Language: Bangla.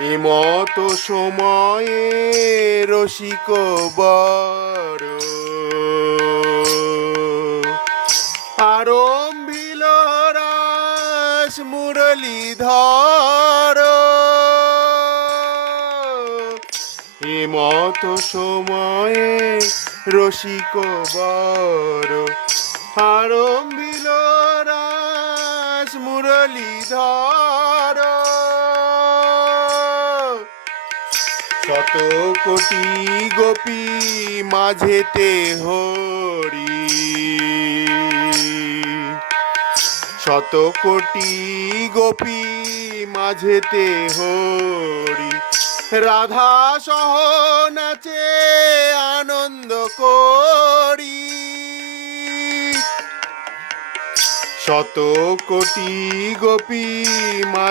এমত সময়ে রসিক বর আরম্ভিল রাস মুরলীধর। এমত সময়ে রসিক বর আরম্ভিল রাস মুরলীধর। শত কোটি গোপী মাঝেতে হরি। শত কোটি গোপী মাঝেতে হরি। রাধা সহ নাচে আনন্দ করি। শত কোটি গোপী মা